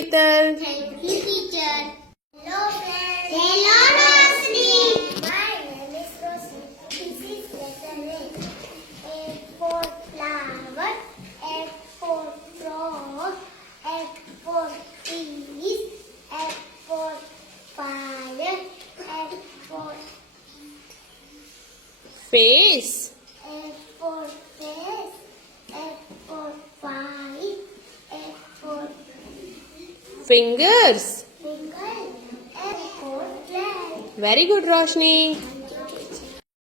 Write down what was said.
Mital. Thank you, teacher. Hello, friends. Hello, Roshni. My name is Roshni. This is lesson 8. A for flower, A for frog, F for trees, F for fire, F for Face. F for face, F for fight, F for Fingers. finger, F for flag. Very good, Roshni.